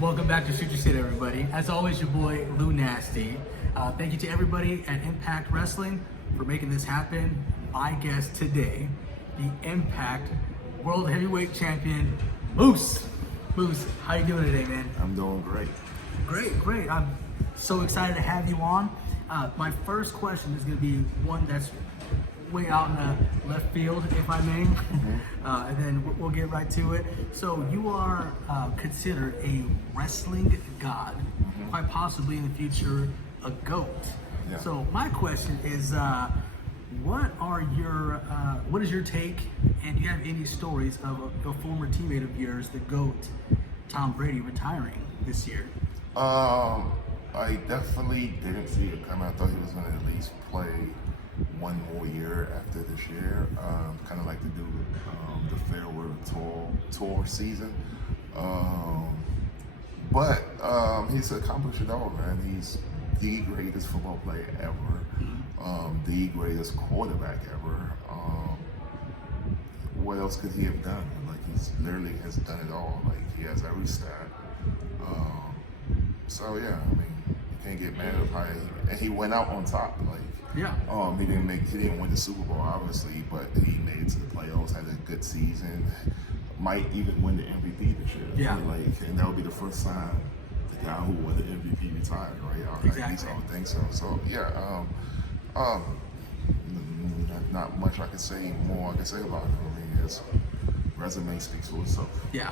Welcome back to Shoot Your Shit, everybody. As always, your boy Lunasty. Thank you to everybody at Impact Wrestling for making this happen. My guest today, the Impact World Heavyweight Champion, Moose. Moose, how you doing today, man? I'm doing great. Great. I'm so excited to have you on. My first question is going to be one that's way out in the left field, if I may, and then we'll get right to it. So you are considered a wrestling god, quite possibly in the future a GOAT. Yeah. So my question is, what is your take, and do you have any stories of a former teammate of yours, the GOAT, Tom Brady, retiring this year? I definitely didn't see it coming. I thought he was going to at least play one more year after this year, kind of like to do the farewell tour season. But he's accomplished it all, man. He's the greatest football player ever, the greatest quarterback ever. What else could he have done? Like, he's literally has done it all. Like, he has every stat. So yeah, I mean, you can't get mad at how and he went out on top. Like, Yeah. he didn't win the Super Bowl, obviously, but he made it to the playoffs, had a good season, might even win the MVP this year. Yeah. And that would be the first time the guy who won the MVP retired, right? Exactly. At least I would think so. So yeah, not much I can say more I can say about him. I mean, his resume speaks for itself. Yeah.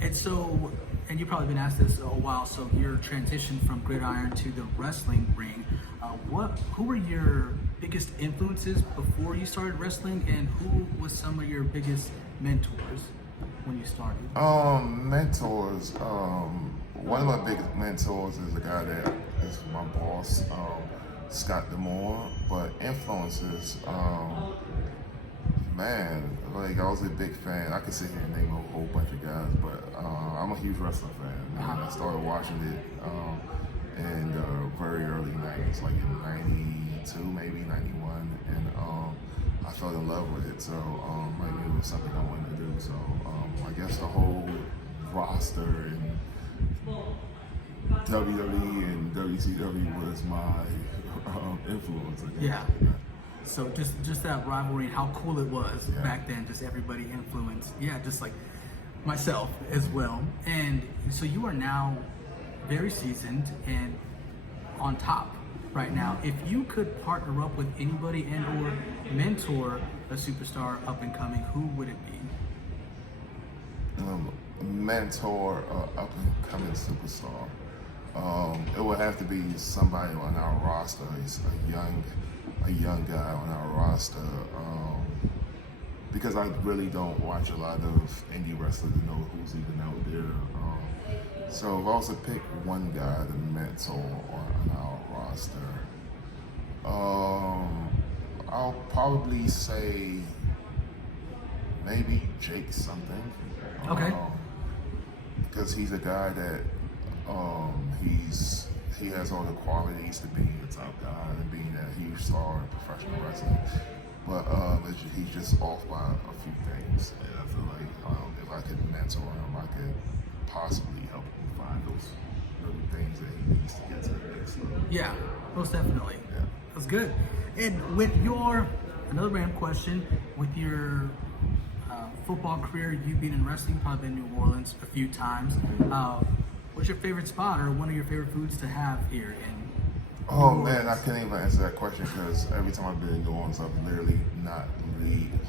And so, and you've probably been asked this a while, so your transition from gridiron to the wrestling ring, who were your biggest influences before you started wrestling, and who was some of your biggest mentors when you started? Mentors, one of my biggest mentors is a guy that is my boss, Scott Demore, but influences, man, like I was a big fan. I could sit here and name a whole bunch of guys, but I'm a huge wrestling fan. I started watching it in very early 90s, like in 92, maybe 91, and I fell in love with it. So I knew it was something I wanted to do. So I guess the whole roster and WWE and WCW was my influence, I guess. Yeah. So just that rivalry and how cool it was back then, just everybody influenced. Yeah, just like myself as well. And so you are now very seasoned and on top right now. If you could partner up with anybody and or mentor a superstar up and coming, who would it be? Mentor up and coming superstar. It would have to be somebody on our roster. He's a young guy on our roster. Because I really don't watch a lot of indie wrestlers to know who's even out there. So if I was to pick one guy to mentor on our roster, I'll probably say maybe Jake something. Okay. Because he's a guy that he has all the qualities to be a top guy and being a huge star in professional wrestling. But he's just off by a few things. And I feel like if I could mentor him, I could possibly help him find those little things that he needs to get to the next level. Yeah, most definitely. Yeah. That's good. And with another random question, with your football career, you've been in wrestling, probably been in New Orleans a few times. What's your favorite spot or one of your favorite foods to have here in Oh man, I can't even answer that question because every time I've been in New Orleans, I've literally not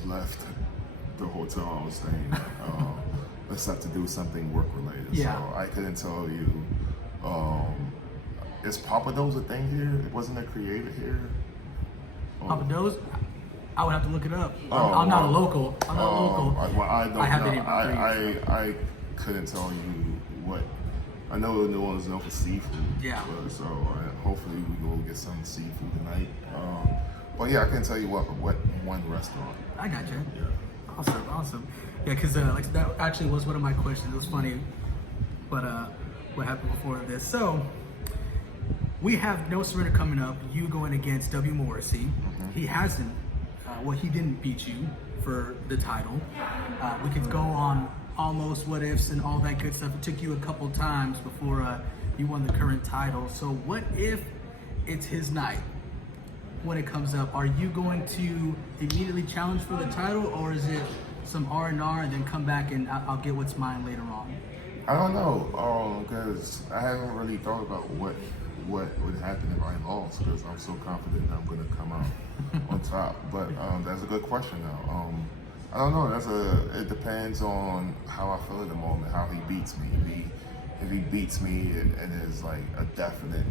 left the hotel I was staying at, except to do something work related. Yeah. So I couldn't tell you. Is Papa Do's a thing here? Wasn't it created here? Papa Do's? I would have to look it up. Oh, I'm not a local. I'm not a local. Well, I don't I have know. been here for 3 years. I couldn't tell you what. I know New Orleans is known for seafood. Yeah. So hopefully we go get some seafood tonight. But yeah, I can tell you what one restaurant. I got you. Yeah. Awesome. Yeah, because like that actually was one of my questions. It was funny, but what happened before this? So we have No Surrender coming up. You going against W. Morrissey. Mm-hmm. He hasn't. He didn't beat you for the title. We could go on almost what ifs and all that good stuff. It took you a couple times before you won the current title. So what if it's his night when it comes up? Are you going to immediately challenge for the title, or is it some R&R and then come back and I'll get what's mine later on? I don't know, because I haven't really thought about what would happen if I lost, because I'm so confident I'm going to come out on top. But that's a good question now. I don't know. It depends on how I feel at the moment, how he beats me. If he beats me and is like a definite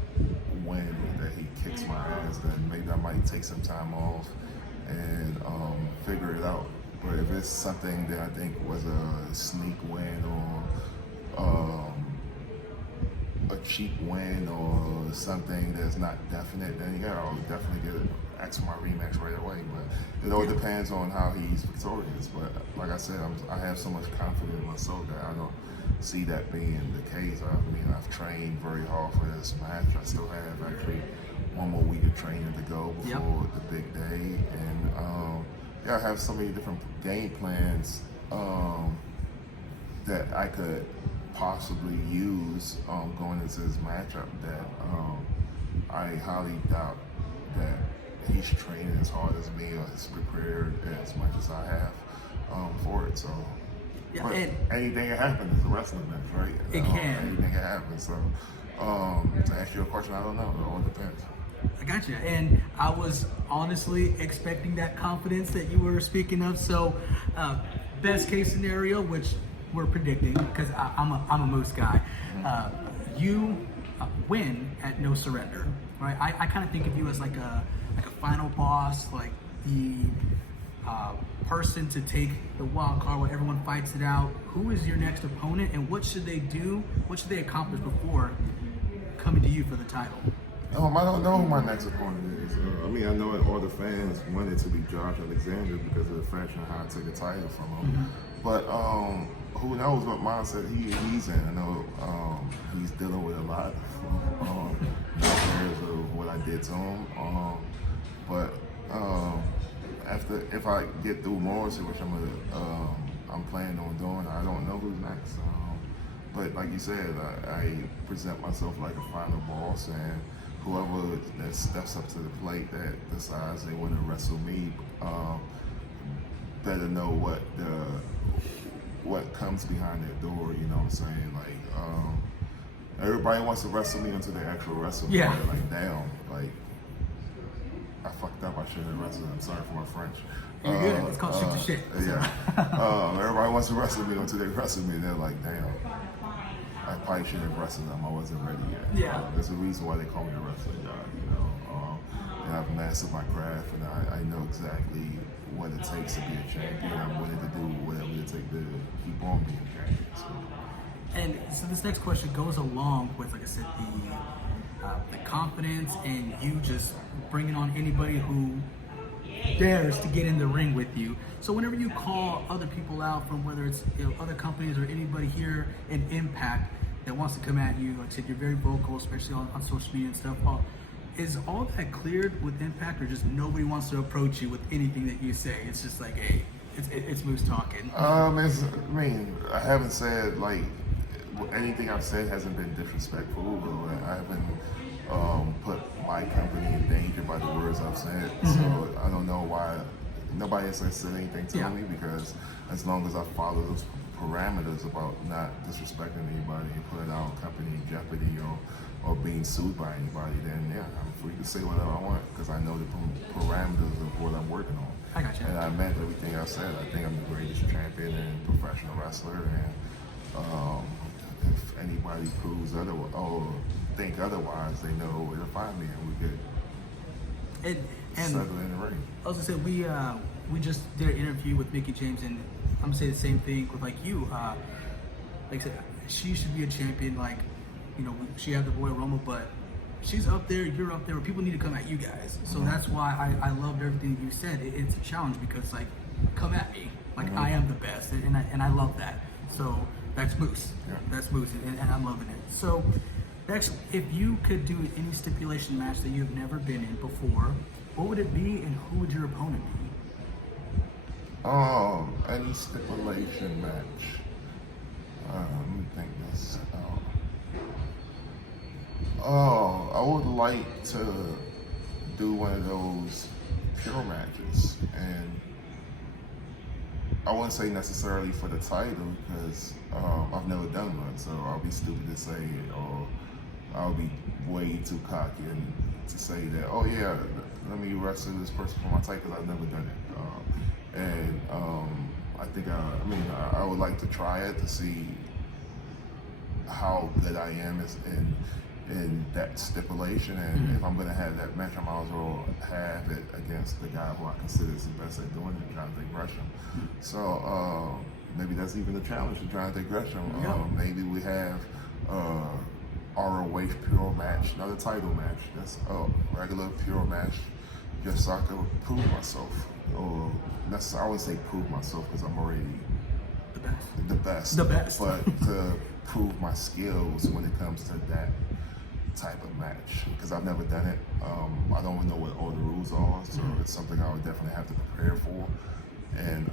win that he kicks my ass, then maybe I might take some time off and figure it out. But if it's something that I think was a sneak win or a cheap win or something that's not definite, then yeah, I'll definitely ask for my rematch right away. But it all depends on how he's victorious. But like I said, I have so much confidence in myself that I don't see that being the case. I mean, I've trained very hard for this match. I still have actually one more week of training to go before the big day. And yeah, I have so many different game plans that I could possibly use going into this matchup that I highly doubt that he's training as hard as me or is prepared as much as I have for it. So yeah, but anything can happen. It's a wrestling match, right? It can. Anything can happen. So to answer your question, I don't know. It all depends. I got you. And I was honestly expecting that confidence that you were speaking of. So best case scenario, which we're predicting, because I'm a Moose guy, you win at no surrender, right? I kind of think of you as like a final boss, like the person to take the wild card where everyone fights it out. Who is your next opponent, and what should they do? What should they accomplish before coming to you for the title? I don't know who my next opponent is. I mean, I know that all the fans wanted to be Josh Alexander because of the fashion of how I took the title from him. But who knows what mindset he's in? I know he's dealing with a lot because of what I did to him. But if I get through Morrissey, which I'm planning on doing, I don't know who's next. But like you said, I present myself like a final boss, and whoever that steps up to the plate that decides they want to wrestle me better know what comes behind that door. You know what I'm saying? Like everybody wants to wrestle me until they actually wrestle me. Like damn, like I fucked up. I shouldn't have wrestled. I'm sorry for my French. You're good. It's called shoot the shit. Yeah. Everybody wants to wrestle me until they wrestle me. They're like, damn. I probably shouldn't have wrestled them. I wasn't ready yet. Yeah. There's a reason why they call me a wrestling guy, you know. And I've mastered my craft, and I know exactly what it takes to be a champion. I'm willing to do whatever it takes to keep on being a champion. So. And so this next question goes along with, like I said, the confidence and you just bringing on anybody who dares to get in the ring with you. So whenever you call other people out from whether it's other companies or anybody here in Impact that wants to come at you, like I said, you're very vocal, especially on social media and stuff. Is all that cleared with Impact, or just nobody wants to approach you with anything that you say? It's just like, hey, it's Moose talking. I mean, I haven't said like anything I've said hasn't been disrespectful. I haven't put my company in danger by the words I've said. So I don't know why nobody has said anything to me, because as long as I follow those parameters about not disrespecting anybody and putting our company in jeopardy or being sued by anybody, then yeah, I'm free to say whatever I want because I know the parameters of what I'm working on. I got you. And I meant everything I said. I think I'm the greatest champion and professional wrestler, and if anybody proves otherwise or think otherwise, they know where to find me, and we're good. And settle in the ring. I was gonna say we just did an interview with Mickie James, and I'm gonna say the same thing with like you. Like I said, she should be a champion. Like, you know, she had the Royal Rumble, but she's up there, you're up there, where people need to come at you guys. So that's why I loved everything you said. It's a challenge because, like, come at me. Like, I am the best, and I love that. So that's Moose. Yeah. That's Moose, and I'm loving it. So next, if you could do any stipulation match that you've never been in before, what would it be, and who would your opponent be? Any stipulation match. Let me think this. Oh, I would like to do one of those pure matches, and I wouldn't say necessarily for the title because I've never done one, so I'll be stupid to say it, or I'll be way too cocky and to say that, oh yeah, let me wrestle this person for my title because I've never done it. I think I would like to try it to see how good I am in that stipulation, and if I'm gonna have that match, I might as well have it against the guy who I consider is the best at doing it, Jonathan Gresham. So maybe that's even a challenge to Jonathan Gresham. Maybe we have ROH pure match, not a title match. That's a regular pure match, just so I can prove myself. Or I would say prove myself because I'm already the best. But to prove my skills when it comes to that type of match, because I've never done it. I don't even know what all the rules are, so it's something I would definitely have to prepare for. And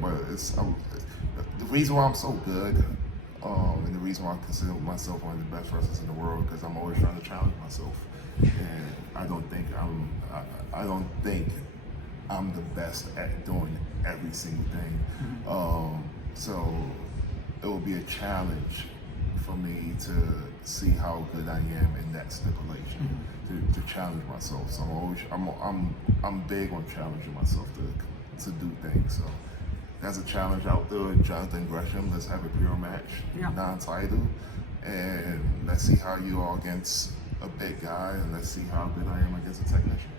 but it's the reason why I'm so good, and the reason why I consider myself one of the best wrestlers in the world, because I'm always trying to challenge myself, and I don't think I'm the best at doing every single thing. So it will be a challenge for me to see how good I am in that stipulation, to challenge myself. So I'm big on challenging myself to do things. So that's a challenge out there. Jonathan Gresham, let's have a pure match, non-title, and let's see how you are against a big guy, and let's see how good I am against a technician.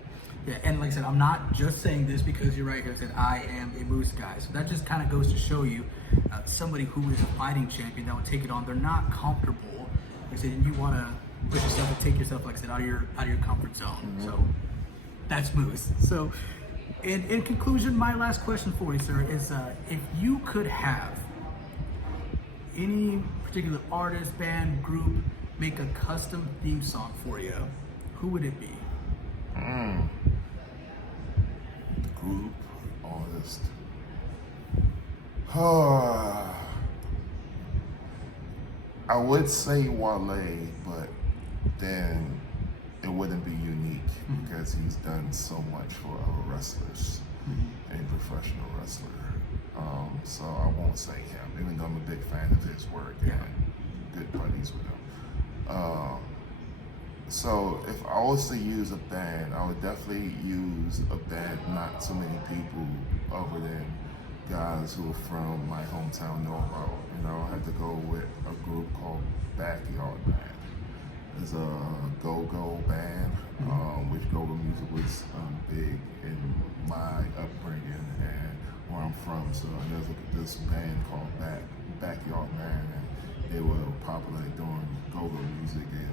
Yeah, and like I said, I'm not just saying this because you're right here. I said I am a Moose guy. So that just kind of goes to show you somebody who is a fighting champion that would take it on. They're not comfortable. Like I said, you want to push yourself and take yourself, like I said, out of your comfort zone. So that's Moose. So in conclusion, my last question for you, sir, is if you could have any particular artist, band, group make a custom theme song for you, who would it be? Group, artist. I would say Wale, but then it wouldn't be unique because he's done so much for other wrestlers and professional wrestler. So I won't say him, even though I'm a big fan of his work and good buddies with him. So if I was to use a band, I would definitely use a band not so many people other than guys who are from my hometown know about. I had to go with a group called Backyard Band. It's a go-go band, which go-go music was big in my upbringing and where I'm from. So there's this band called Backyard Band, and they were popular doing go-go music in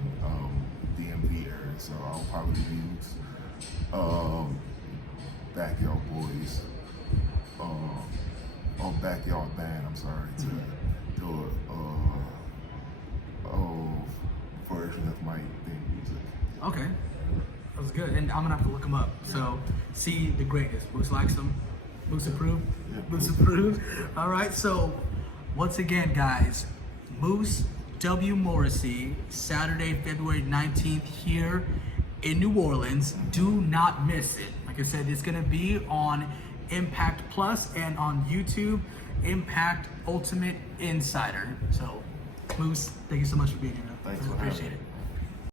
DMV area. So I'll probably use Backyard Boys or Backyard Band, I'm sorry, to do a version of my theme music. Okay, that was good, and I'm gonna have to look them up. So, see the greatest. Moose likes them. Moose approved. Yeah, Moose approved. All right. So, once again, guys, Moose W. Morrissey, Saturday, February 19th, here in New Orleans. Do not miss it. Like I said, it's gonna be on Impact Plus and on YouTube, Impact Ultimate Insider. So, Moose, thank you so much for being here. Thanks for appreciate having it. me.